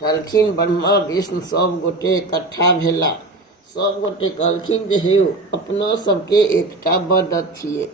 कहलखिन ब्रह्मा विष्णु सब गोटे इकट्ठा भेला। सब गोटे कहलखिन जे हे अपना सबके एकटा बड़ अथिए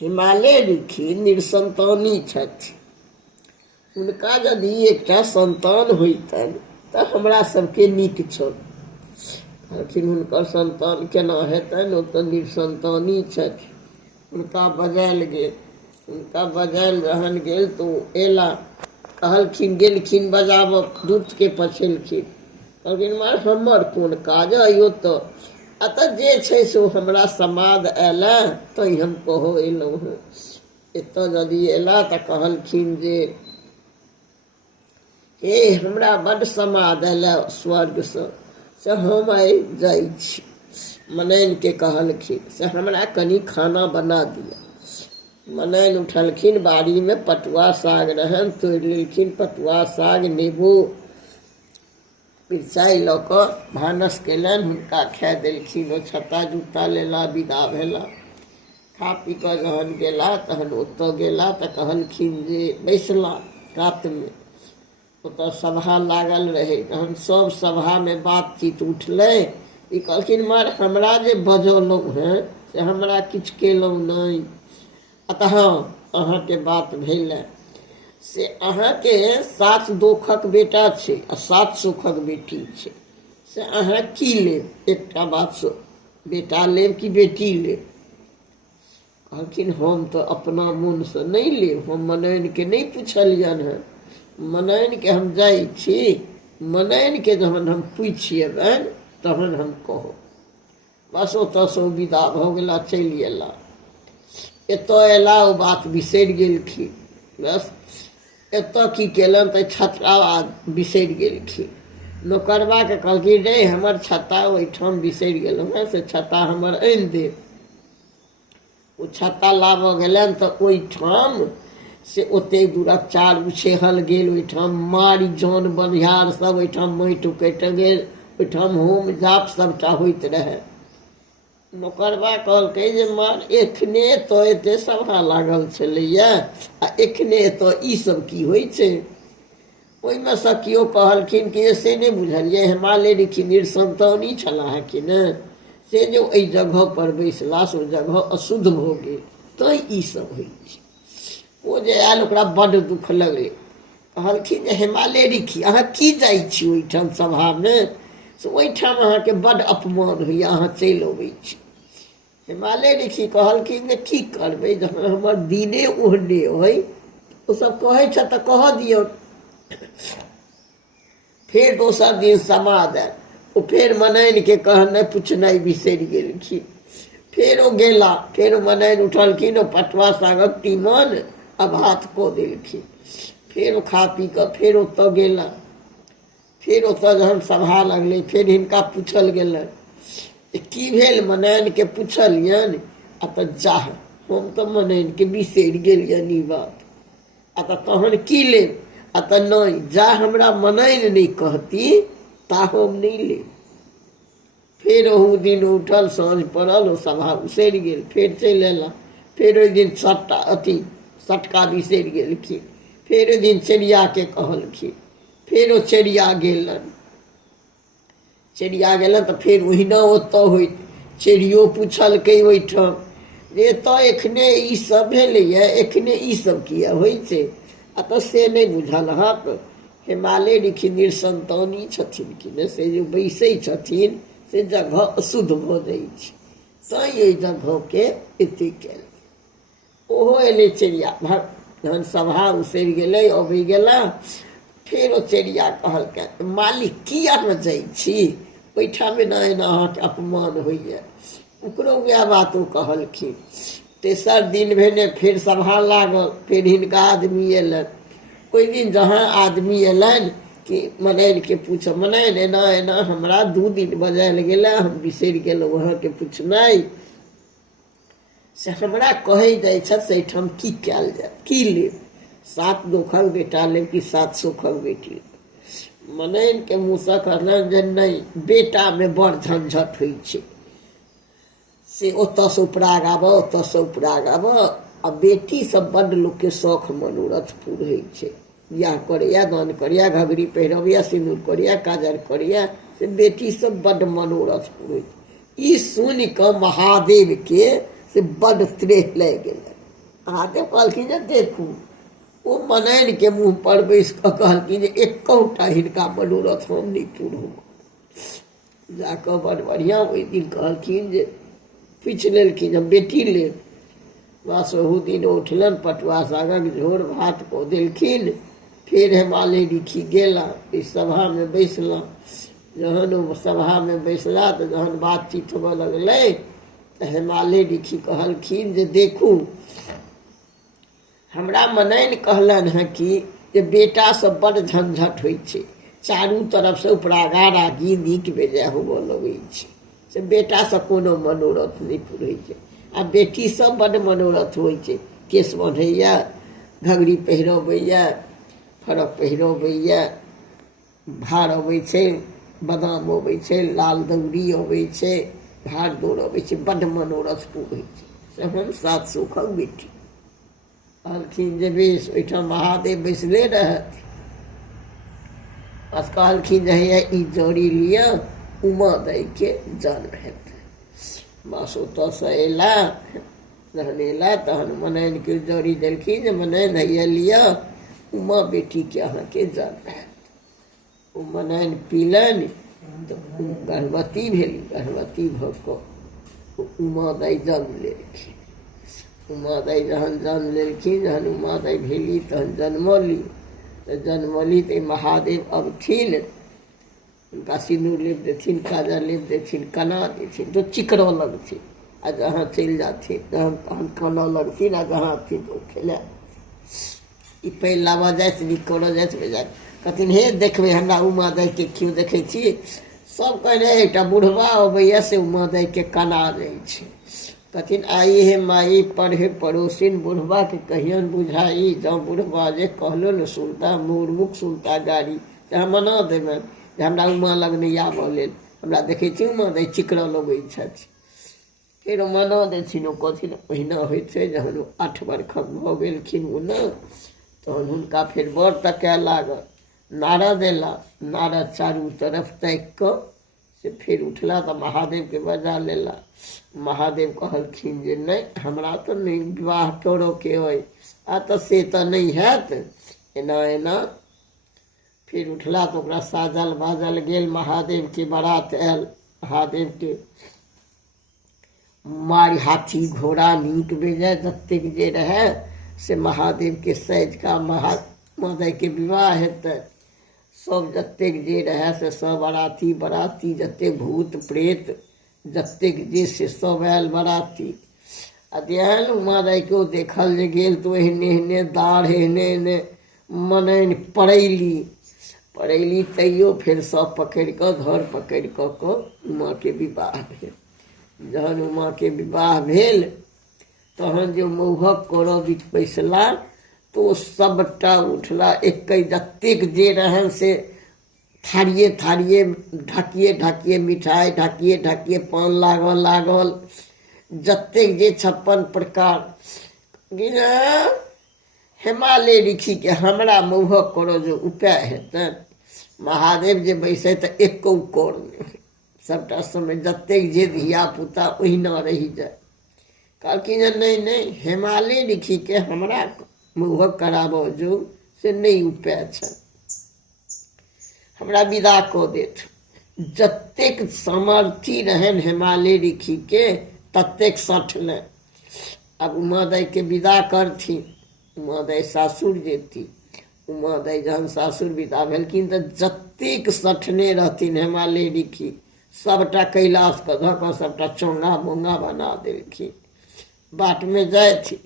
हिमालय ऋषि निसंतानी छथि, हुनका यदि एकटा संतान होइतनि तऽ हमरा सबके नीक छल। कहलखिन हुनकर संतान केना हेतनि, ओ तऽ निसंतानी छथि। हुनका बजायल गेल, हुनका बजायल जहन गेल तऽ ओ एला। कहलखिन गेलखिन बजाबऽ, दूत के पछेलखिन। कहलखिन मार हमर कोन काज अयो, तऽ अतः जे छै से हमरा समाद आयला तऽ हम कहो एलहुँ हँ। एतऽ यदि एला तऽ कहलखिन जे हे हमरा बड्ड समाद आयला स्वर्गसँ, से हम आइ जाइ छी। मनैन के कहलखिन से हमरा कनि खाना बना दिअ। मनैन उठलखिन, बाड़ी में पटुआ साग रहन, तोड़ि लेलखिन पटुआ साग, नेबो मिरचाइ लऽ कऽ भानस केलनि, हुनका खाए देलखिन। ओ छत्ता जूता लेला, विदा भेला। खा पी कऽ जहन गेला तहन ओतऽ गेला तऽ कहलखिन जे बैसला कातमे। ओतऽ सभा लागल रहै, तहन सब सभामे बातचीत उठलै। ई कहलखिन मार हमरा जे बजौलहुँ हेँ से हमरा किछु केलहुँ नहि। अतः अहाँके बात भेल से अहाँके 7 दोखक बेटा छै आ 7 सुखक बेटी छै, से अहाँ की लेब? एकटा बात बेटा लेब कि बेटी लेब? कहलखिन हम तऽ अपना मोनसँ नहि लेब, हम मनैनके नहि पुछलियनि हेँ। मनैनके हम जाइ छी, मनैनके जहन हम पूछि अयबनि तहन हम कहब। बस ओतऽसँ विदा भऽ गेला, चलि अयला। एतऽ अयला ओ बात बिसरि गेलखिन। बस एतऽ की केलनि तऽ छत्ता बिसरि गेलखिन। नौकरबाके कहलखिन रे हमर छत्ता ओहिठाम बिसरि गेलहुँ हेँ, से छत्ता हमर आनि देब। ओ छत्ता लाबऽ गेलनि तऽ ओहिठाम से ओतेक दूरक चार उछेहल गेल। ओहिठाम मारि जन बनिहार सब, ओहिठाम माटि कटि गेल, ओहिठाम होम जाप सबटा होइत रहै। नौकरबा कहलकै जे मार एखने तऽ एते सभा लागल छलैया आ एखने तऽ ई सब की होइ छै? ओहिमे सँ केओ कहलखिन कि से नहि बुझलियै, हिमालय ऋषि निसंतानी छलाह कि ने, से जे एहि जगह पर बैसला से ओ जगह अशुद्ध भऽ गेल, तैँ ई सब होइ छै। ओ जे आयल ओकरा बड्ड दुःख लगलै। कहलखिन जे हिमालय ऋषि अहाँ की जाइ छी ओहिठाम सभामे, से ओहिठाम अहाँके बड्ड अपमान होइए, अहाँ चलि अबै छी। हिमालय ऋषि कहलखिन जे की करबै, जहन हमर दिने ओहने अइ, ओसभ कहै छथि तऽ कहऽ दियौ। फेर दोसर दिन समाद आयल, ओ फेर मनैनके कहनाइ पुछनाइ बिसरि गेलखिन। फेर ओ गेला, फेर मनैन उठलखिन, ओ पटुआ सागक तीमन आ भात कऽ देलखिन। फेर ओ खा पी कऽ फेर ओतऽ गेला। फेर ओतऽ जहन सभा लगलै फेर हिनका पूछल गेलनि की भेल? मनैनके पुछलियनि आ तऽ जाह हम तऽ मनैनके बिसरि गेलियनि ई बात। आ तऽ तहन की लेब? आ तऽ नहि, जा हमरा मनैन नहि कहती ता हम नहि लेब। फेर ओहू दिन उठल, साँझ पड़ल, ओ सभा उसरि गेल, फेर चलि अयला। फेर ओहि दिन सटका बिसरि गेलखिन। फेर ओहि दिन चेरियाके कहलखिन, फेर ओ चेरिया गेलनि। चेरिया गेलनि तऽ फेर ओहिना ओतऽ होइत। चेरियो पुछलकै ओहिठाम जे एतऽ एखने ई सब भेलैए, एखने ई सब किया होइ छै? आ तऽ से नहि बुझल हक, हिमालय ऋषि निसंतानी छथिन कि ने, से जे बैसै छथिन से जगह अशुद्ध भऽ जाइ छै, तैँ एहि जगहके एतेक कयल। ओहो अयलै चेरिया, जहन सभा उसरि गेलै, अबै गेला। फेर ओ चेरिया कहलकै मालिक की अहाँ जाइ छी ओहिठाम एना एना अहाँके अपमान होइए। ओकरो वएह बात ओ कहलखिन। तेसर दिन भेने फेर सभा लागल, फेर हिनका आदमी अयलनि। ओहि दिन जहाँ आदमी अयलनि कि मनैनके पूछ, मनैन एना एना हमरा 2 दिन बजायल गेलै, हम बिसरि गेलहुँ अहाँके पुछनाइ, से हमरा कहै जाइ छथि से एहिठाम की कयल जाय, की लेब? 7 दोखक बेटा लेब कि 7 सुखक बेटी लेब? मनैनके मुँहसँ कहलनि जे नहि, बेटामे बड़ झंझट होइ छै, से ओतऽसँ उपराग आबऽ, ओतऽसँ उपराग आबऽ, आ बेटीसँ बड्ड लोकके शौख मनोरथ पूरै छै। बियाह करिया, दान करिया, घघरी पहिरबिया, सिंदूर करिया, काजर करिया, से बेटी सब बड्ड मनोरथ पुरै। ई सुनि कऽ महादेव के से बड्ड स्नेह लागि गेलै। महादेव कहलखिन जे देखू, ओ मनैन के मुँह पर बैस कऽ कहलखिन जे एकौटा हिनका मनोरथ हम नहि पूरब। जाकऽ बड़ बढ़िआँ ओहि दिन कहलखिन जे पूछि लेलखिन हम बेटी लेब। बस ओहू दिन उठलनि, पटुआ सागक झोर भात कऽ देलखिन। फेर हिमालय ऋषि गेला, ओहि सभामे बैसला। जहन ओ सभामे बैसला तऽ जहन बातचीत होबऽ लगलै तऽ हिमालय ऋषि कहलखिन जे देखू, हमरा मनैन कहलनि हैं कि जे बेटासँ बड्ड झंझट होइ छै, चारू तरफसँ उपरागा रागी नीक बेजाय होबऽ लगै छै, से बेटासँ कोनो मनोरथ नहि पुरै छै। आ बेटीसँ बड्ड मनोरथ होइ छै, केश बान्हैया, घघरी पहिरबैया, फरक पहिरबैया, भार अबै छै, बादाम अबै छै, लाल दौरी अबै छै, भार दौड़ अबै छै, बड्ड मनोरथ पुरै छै। सेहन सात सुखक बेटी। कहलखिन जे बेस, ओहिठाम महादेव बैसले रहथि। बस कहलखिन जे हैया ई जड़ी लिअ, उमा दाइके जन्म हेतै। बस ओतऽसँ अयला, जहन अयला तहन मनैनके जड़ी देलखिन जे मनैन हैया लिअ, उमा बेटीके अहाँके जन्म हैत। ओ मनैन पीलनि तऽ गर्भवती भेली। गर्भवती भऽ कऽ उमा दाइ जन्म लेलखिन। उमा दाइ जहन जन्म लेलखिन, जहन उमा दाइ भेली तहन जन्मली। तऽ जन्मली तऽ महादेव अबथिन, हुनका सिन्दूर लेप देथिन, काजर लेप देथिन, कना देथिन तऽ चिकरऽ लगथिन। आ जहाँ चलि जाथिन तहन कानऽ लगथिन, आ जहाँ अथिन तऽ ओ खेला। ई पैर लाबऽ जाइत, नीक करऽ जाइत, बेजाइत कहथिन हे देखबै हमरा उमा दाइके केओ देखै छी। सब कहै रहै एकटा बुढ़बा अबैया से उमा दाइके कना दै छै। कहथिन आई हे माई पढ़े पड़ोसिन, बुढ़बाके कहियन बुझाई। जँ बुढ़बा जे कहलो ने सुनता, मुँह सुनता गाड़ी, से हम मना देबनि जे हमरा उमा लग नहि आबऽ लेल। हमरा देखै छी उमा दाइ चिकरऽ लगै छथि। फेर ओ मना देथिन। ओ कहथिन ओहिना होइ छै। जहन ओ 8 बरखक भऽ गेलखिन ओ ने, तहन हुनका फेर बर तकए लागल। नारद अयला। नारद चारू तरफ ताकि कऽ से फेर उठला तऽ महादेवके बजा लेला। महादेव कहलखिन जे नहि, हमरा तऽ नहि विवाह करऽके अइ, आ तऽ से तऽ नहि हैत। एना एना फेर उठला तऽ ओकरा साजल बाजल गेल। महादेवके बारात आयल। महादेवके मारि हाथी घोड़ा नीक बेजाय जतेक जे रहै से महादेवके साजिका महादाइके विवाह हेतै। सब जतेक जे रहै से सब बराती बराती, जतेक भूत प्रेत जतेक जे से सब आयल बराती। आ जेहन उमा दाइके ओ देखल जे गेल तऽ एहने एहने दाढ़, एहने एहने मनैन पड़ैली तैयो फेर सब पकड़ि कऽ, धर पकड़ि कऽ उमाके विवाह भेल। जहन उमाके विवाह भेल तहन जे मौहक करऽ बैसला तऽ ओ सबटा उठला। एकै जतेक जे रहनि से थारिए थारिए, ढकिए ढकिए मिठाइ, ढकिए ढकिए पान लागल। जतेक जे 56 प्रकार। हिमालय ऋषिके हमरा मौहक करऽ जे उपाय हेतनि। महादेव जे बैसे तऽ एको कर नहि, सबटा समय जतेक जे धियापुता ओहिना रहि जाए। कहलखिन जे नहीं नहीं, हिमालय ऋषिके हमरा मौहक कराबऽ जो से नहीं उपाय छनि, हमरा विदा कऽ देथ। जतेक सामर्थी रहनि हिमालय ऋषिके ततेक सठलनि। आब उमा दाइके विदा करथिन, उमा दाइ सासुर जेती। उमा दाइ जहन सासुर विदा भेलखिन तऽ जतेक सठने रहथिन हिमालय ऋषि सबटा कैलाशपर धऽ कऽ सबटा चोंगा बोंगा बना देलखिन। बाटमे जाइथिन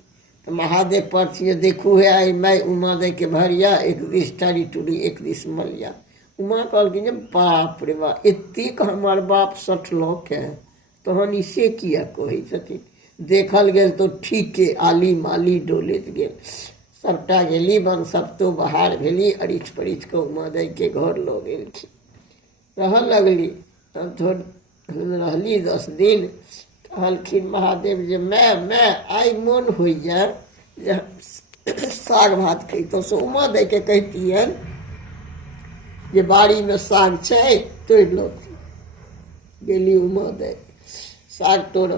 तऽ महादेव पड़थिन, देखू हे आइ माय उमा दाइके भरिया, एक दिस टारी टूरी एक दिस मलिया। उमा कहलखिन जे बाप रे बाप, एतेक हमर बाप सठलक है, तहन ई से किया कहै छथिन। देखल गेल तो ठीके आली माली डोलैत गेल। सबटा गेली बन सप्तो बहार भेली, अरिछ परिछ कऽ उमा दाइके घर लऽ गेलखिन। रहऽ लगली। रहली 10 दिन। कहलखिन महादेव जे मैं आइ मोन होइए जे साग भात खैतौ से उमा दै के कहतियन जे बाड़ी में साग छै तोड़ लो। गेली उमा दै साग तोड़,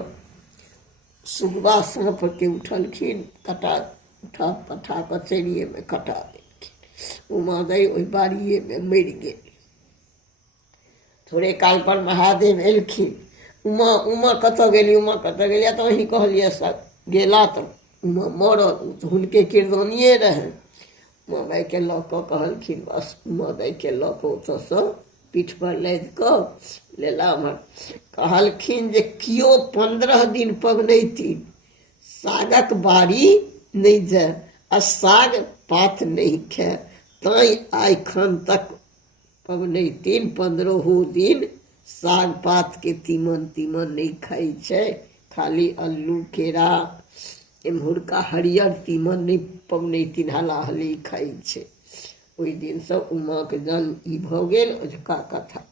सुगबा साँप के उठलखिन, कटा उठा पठा कचेरिए में कटा देलखिन। उमा दै ओहि बाड़िए में मरि गेली। थोड़े काल पर महादेव एलखिन। उमा कतऽ गेली, उमा कतऽ गेली, तऽ अहीं कहलिए सब गेला तऽ उमा मरल, तऽ हुनके किरदानिए रहै। उमा माय के लऽ कऽ कहलखिन बस उमा माय के लऽ कऽ ओतऽसँ पीठ पर लादि कऽ लेला हमर। कहलखिन जे किओ 15 दिन पबनैतिन सागक बाड़ी नहि जाय आ साग पात नहीं खाए, ताई आइ खन तक पबनैतिन 15 दिन साग पात के तीमन नहीं खाई छै, खाली अल्लू केरा एम्हुरका हरियर तीमन नहीं पबनैतिन हला हली खाई छै। ओहि दिन से उमा के जन्म ई भऽ गेल। ओझका कथा।